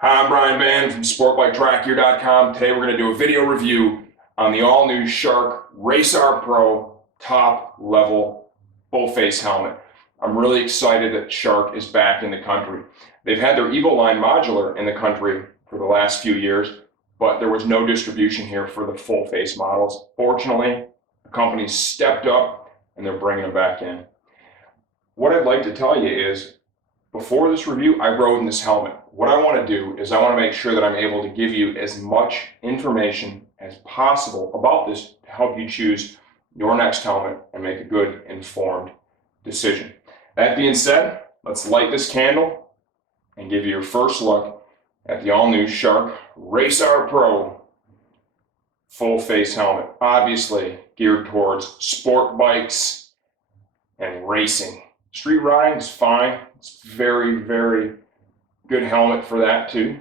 Hi, I'm Brian Van from SportBikeTrackGear.com. Today we're going to do a video review on the all-new Shark Race R Pro top level full face helmet. I'm really excited that Shark is back in the country. They've had their Evo line modular in the country for the last few years, but there was no distribution here for the full face models. Fortunately, the company stepped up and they're bringing them back in. What I'd like to tell you is, before this review, I rode in this helmet. What I want to do is I want to make sure that I'm able to give you as much information as possible about this to help you choose your next helmet and make a good, informed decision. That being said, let's light this candle and give you your first look at the all-new Shark Race R Pro full face helmet. Obviously geared towards sport bikes and racing. Street riding is fine. It's very, very good helmet for that too.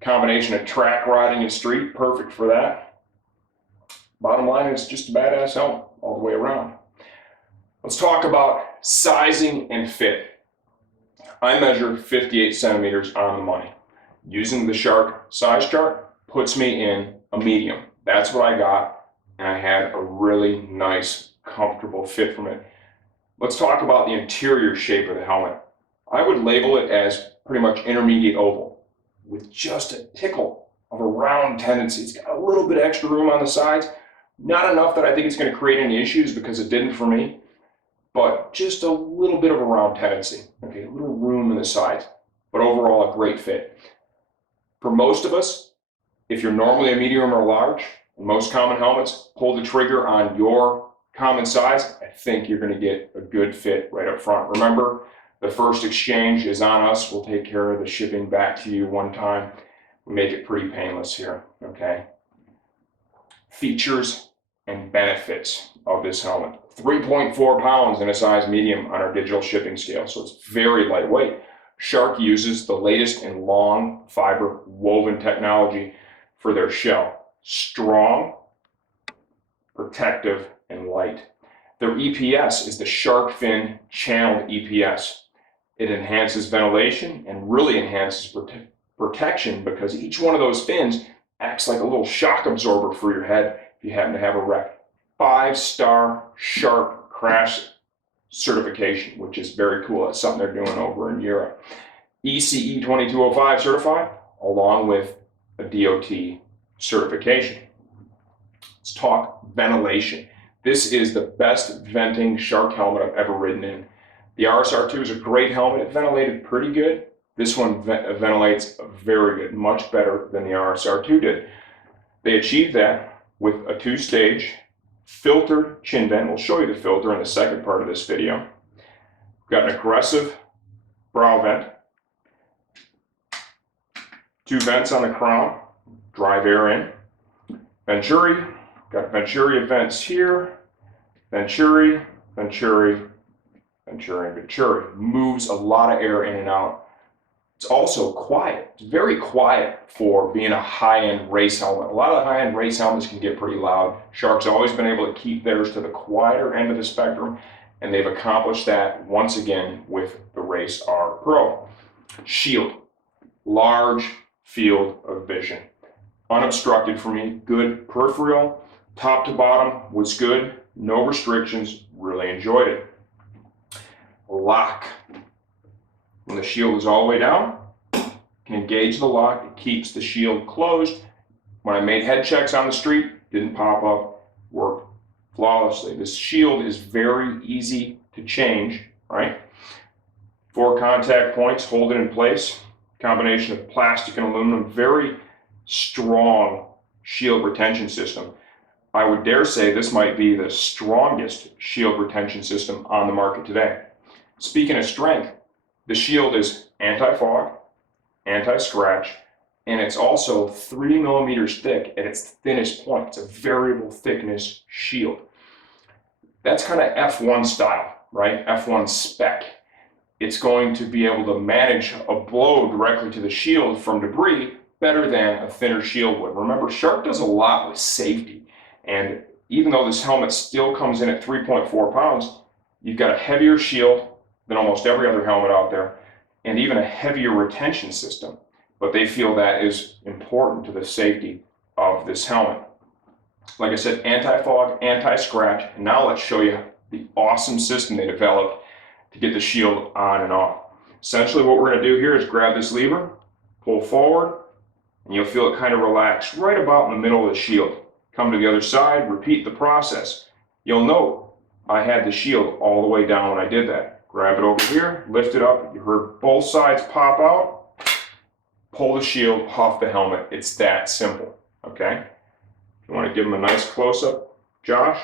Combination of track riding and street, perfect for that. Bottom line is just a badass helmet all the way around. Let's talk about sizing and fit. I measure 58 centimeters on the money. Using the Shark size chart puts me in a medium. That's what I got, and I had a really nice, comfortable fit from it. Let's talk about the interior shape of the helmet. I would label it as pretty much intermediate oval with just a tickle of a round tendency. It's got a little bit extra room on the sides. Not enough that I think it's going to create any issues, because it didn't for me, but just a little bit of a round tendency. Okay, a little room in the sides, but overall a great fit. For most of us, if you're normally a medium or large, in most common helmets, pull the trigger on your common size, I think you're going to get a good fit right up front. Remember, the first exchange is on us. We'll take care of the shipping back to you one time. We make it pretty painless here, okay? Features and benefits of this helmet. 3.4 pounds in a size medium on our digital shipping scale, so it's very lightweight. Shark uses the latest in long fiber woven technology for their shell. Strong, protective, and light. Their EPS is the shark fin channeled EPS. It enhances ventilation and really enhances protection, because each one of those fins acts like a little shock absorber for your head if you happen to have a wreck. 5-star Shark crash certification, which is very cool. That's something they're doing over in Europe. ECE 2205 certified, along with a DOT certification. Let's talk ventilation. This is the best venting Shark helmet I've ever ridden in. The RSR2 is a great helmet. It ventilated pretty good. This one ventilates very good, much better than the RSR2 did. They achieved that with a 2-stage filtered chin vent. We'll show you the filter in the second part of this video. We've got an aggressive brow vent, 2 vents on the crown, drive air in. Venturi, got Venturi vents here, Venturi, Venturi, Venturi, Venturi. Moves a lot of air in and out. It's also quiet. It's very quiet for being a high-end race helmet. A lot of the high-end race helmets can get pretty loud. Shark's always been able to keep theirs to the quieter end of the spectrum, and they've accomplished that once again with the Race R Pro. Shield, large field of vision. Unobstructed for me, good peripheral, top to bottom was good, no restrictions, really enjoyed it. Lock. When the shield is all the way down, can engage the lock, it keeps the shield closed. When I made head checks on the street, didn't pop up, worked flawlessly. This shield is very easy to change, right? 4 contact points hold it in place. Combination of plastic and aluminum, very strong shield retention system. I would dare say this might be the strongest shield retention system on the market today. Speaking of strength, the shield is anti-fog, anti-scratch, and it's also 3 millimeters thick at its thinnest point. It's a variable thickness shield. That's kind of F1 style, right? F1 spec. It's going to be able to manage a blow directly to the shield from debris better than a thinner shield would. Remember, Shark does a lot with safety, and even though this helmet still comes in at 3.4 pounds, you've got a heavier shield than almost every other helmet out there, and even a heavier retention system. but they feel that is important to the safety of this helmet. Like I said, anti-fog, anti-scratch, and now let's show you the awesome system they developed to get the shield on and off. Essentially what we're going to do here is grab this lever, pull forward, and you'll feel it kind of relax right about in the middle of the shield. Come to the other side, repeat the process. You'll note I had the shield all the way down when I did that. Grab it over here, lift it up, you heard both sides pop out, pull the shield off the helmet. It's that simple, okay? If you want to give them a nice close-up, Josh,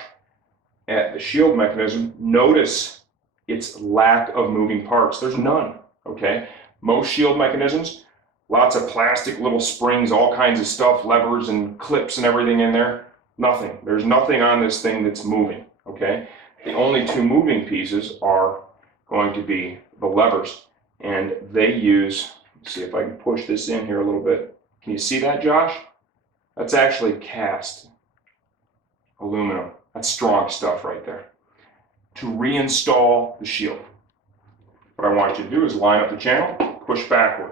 at the shield mechanism, notice its lack of moving parts. There's none, okay? Most shield mechanisms, lots of plastic, little springs, all kinds of stuff, levers and clips and everything in there. Nothing. There's nothing on this thing that's moving, okay? The only two moving pieces are going to be the levers, and they use, let's see if I can push this in here a little bit. Can you see that, Josh? That's actually cast aluminum. That's strong stuff right there. To reinstall the shield, what I want you to do is line up the channel, push backward.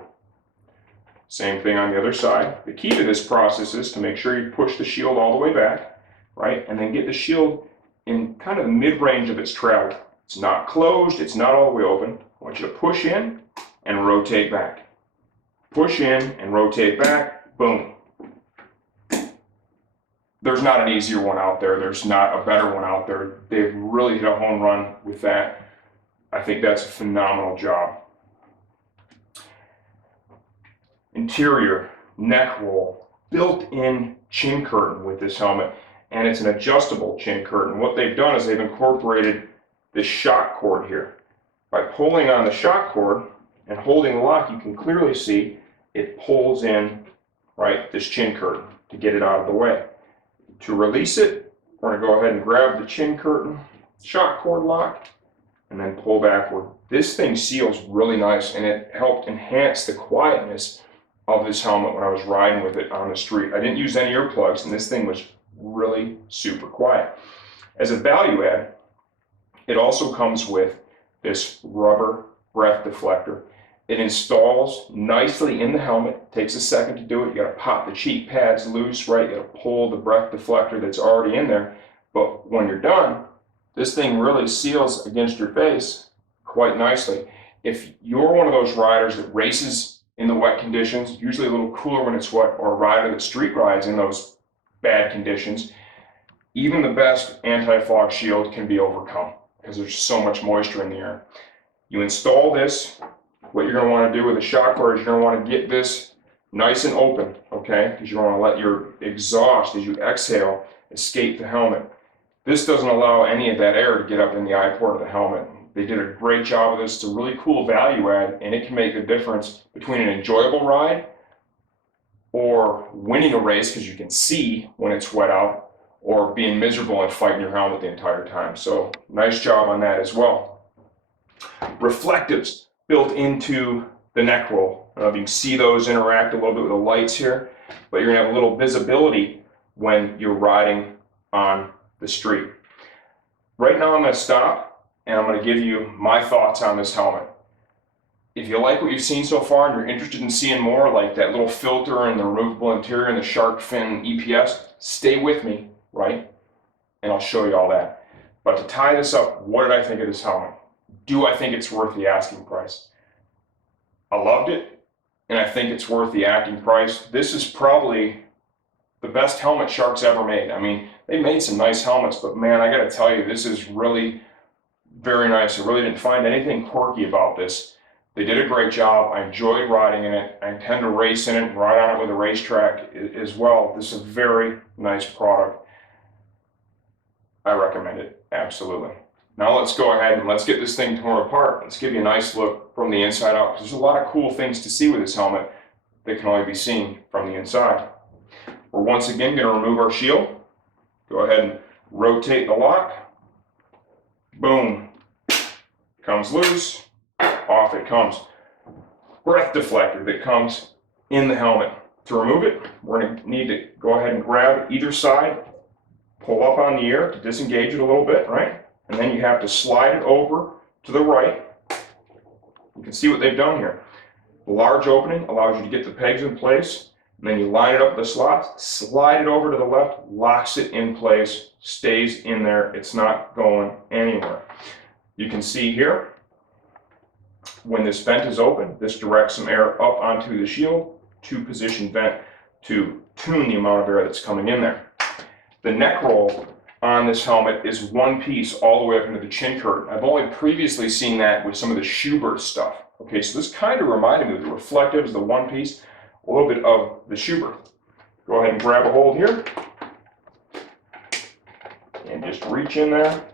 Same thing on the other side. The key to this process is to make sure you push the shield all the way back, right? And then get the shield in kind of the mid-range of its travel. It's not closed, it's not all the way open. I want you to push in and rotate back. Push in and rotate back, boom. There's not an easier one out there. There's not a better one out there. They've really hit a home run with that. I think that's a phenomenal job. Interior, neck roll, built-in chin curtain with this helmet, and it's an adjustable chin curtain. What they've done is they've incorporated this shock cord here. By pulling on the shock cord and holding the lock, you can clearly see it pulls in, right, this chin curtain to get it out of the way. To release it, we're going to go ahead and grab the chin curtain, shock cord lock, and then pull backward. This thing seals really nice, and it helped enhance the quietness of this helmet when I was riding with it on the street. I didn't use any earplugs, and this thing was really super quiet. As a value add, it also comes with this rubber breath deflector. It installs nicely in the helmet. It takes a second to do it. You got to pop the cheek pads loose, right? You got to pull the breath deflector that's already in there. But when you're done, this thing really seals against your face quite nicely. If you're one of those riders that races in the wet conditions, usually a little cooler when it's wet, or a rider that street rides in those bad conditions, even the best anti-fog shield can be overcome because there's so much moisture in the air. You install this. What you're going to want to do with the shock cord is you're going to want to get this nice and open, okay? Because you want to let your exhaust, as you exhale, escape the helmet. This doesn't allow any of that air to get up in the eye port of the helmet. They did a great job of this. It's a really cool value add, and it can make the difference between an enjoyable ride or winning a race because you can see when it's wet out, or being miserable and fighting your helmet the entire time. So nice job on that as well. Reflectives built into the neck roll. I don't know if you can see those interact a little bit with the lights here, but you're gonna have a little visibility when you're riding on the street. Right now I'm gonna stop and I'm gonna give you my thoughts on this helmet. If you like what you've seen so far and you're interested in seeing more, like that little filter and the removable interior and the shark fin EPS, stay with me, right? And I'll show you all that. But to tie this up, what did I think of this helmet? Do I think it's worth the asking price? I loved it, and I think it's worth the asking price. This is probably the best helmet Shark's ever made. I mean, they made some nice helmets, but man, I gotta tell you, this is really very nice. I really didn't find anything quirky about this. They did a great job. I enjoyed riding in it. I intend to race in it and ride on it with a racetrack as well. This is a very nice product. I recommend it, absolutely. Now let's go ahead and let's get this thing torn apart. Let's give you a nice look from the inside out. There's a lot of cool things to see with this helmet that can only be seen from the inside. We're once again going to remove our shield. Go ahead and rotate the lock. Boom. Comes loose. Off it comes. Breath deflector that comes in the helmet. To remove it, we're going to need to go ahead and grab either side, pull up on the ear to disengage it a little bit, right? And then you have to slide it over to the right. You can see what they've done here. The large opening allows you to get the pegs in place, and then you line it up with the slots, slide it over to the left, locks it in place, stays in there. It's not going anywhere. You can see here, when this vent is open, this directs some air up onto the shield, two-position vent to tune the amount of air that's coming in there. The neck roll on this helmet is one piece all the way up into the chin curtain. I've only previously seen that with some of the Schubert stuff. Okay, so this kind of reminded me of the reflectives, the one piece, a little bit of the Schubert. Go ahead and grab a hold here and just reach in there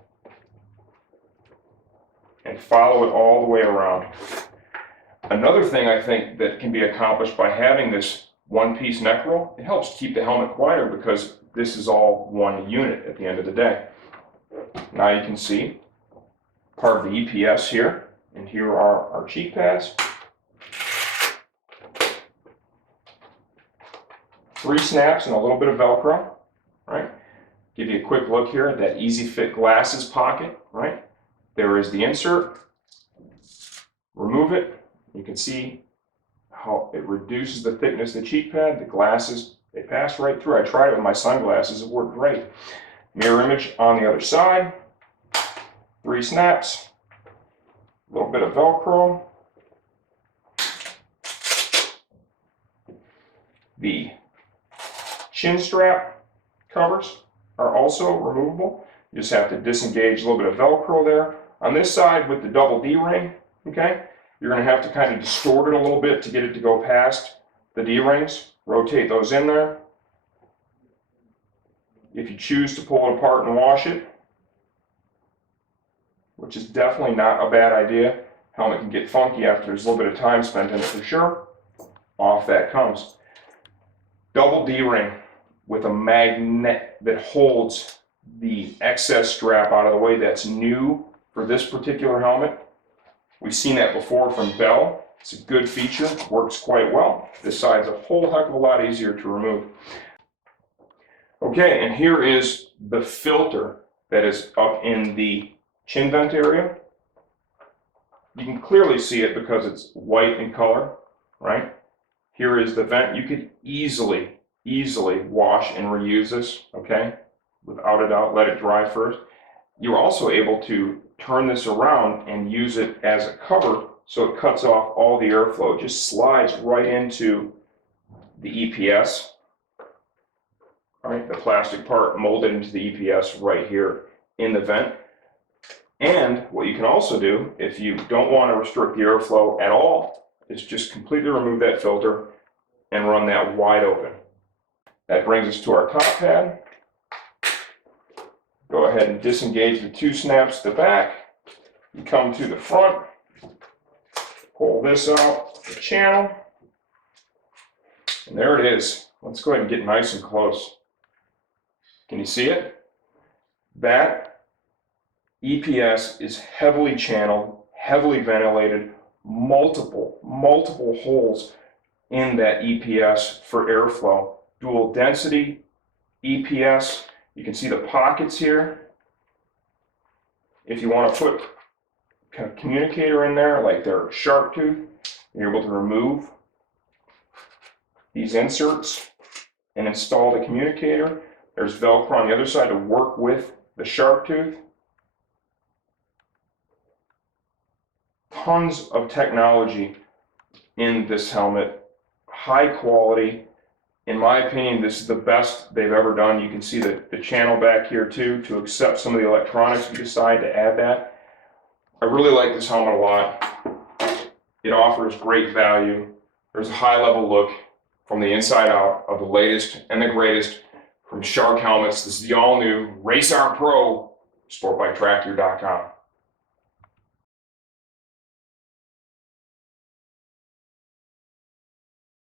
and follow it all the way around. Another thing I think that can be accomplished by having this one-piece neck roll, it helps keep the helmet quieter because this is all one unit at the end of the day. Now you can see part of the EPS here, and here are our cheek pads. 3 snaps and a little bit of Velcro, right? Give you a quick look here at that easy fit glasses pocket, right? There is the insert. Remove it. You can see how it reduces the thickness of the cheek pad. The glasses, they pass right through. I tried it with my sunglasses. It worked great. Mirror image on the other side. 3 snaps. A little bit of Velcro. The chin strap covers are also removable. You just have to disengage a little bit of Velcro there. On this side with the double D-ring, okay, you're going to have to kind of distort it a little bit to get it to go past the D-rings. Rotate those in there. If you choose to pull it apart and wash it, which is definitely not a bad idea, helmet can get funky after there's a little bit of time spent in it for sure. Off that comes. Double D-ring with a magnet that holds the excess strap out of the way. That's new for this particular helmet. We've seen that before from Bell. It's a good feature, works quite well. This side's a whole heck of a lot easier to remove. Okay, and here is the filter that is up in the chin vent area. You can clearly see it because it's white in color, right? Here is the vent. You could easily wash and reuse this, okay? Without a doubt, let it dry first. You're also able to turn this around and use it as a cover so it cuts off all the airflow. It just slides right into the EPS. All right, the plastic part molded into the EPS right here in the vent. And what you can also do, if you don't want to restrict the airflow at all, is just completely remove that filter and run that wide open. That brings us to our top pad. Go ahead and disengage the 2 snaps to the back. You come to the front, pull this out the channel, and there it is. Let's go ahead and get nice and close. Can you see it? That EPS is heavily channeled, heavily ventilated, multiple holes in that EPS for airflow. Dual density EPS. You can see the pockets here. If you want to put a communicator in there, like their sharp tooth, you're able to remove these inserts and install the communicator. There's Velcro on the other side to work with the sharp tooth. Tons of technology in this helmet. High quality. In my opinion, this is the best they've ever done. You can see the channel back here too to accept some of the electronics if you decide to add that. I really like this helmet a lot. It offers great value. There's a high level look from the inside out of the latest and the greatest from Shark helmets. This is the all new Race R Pro, sportbiketrackgear.com.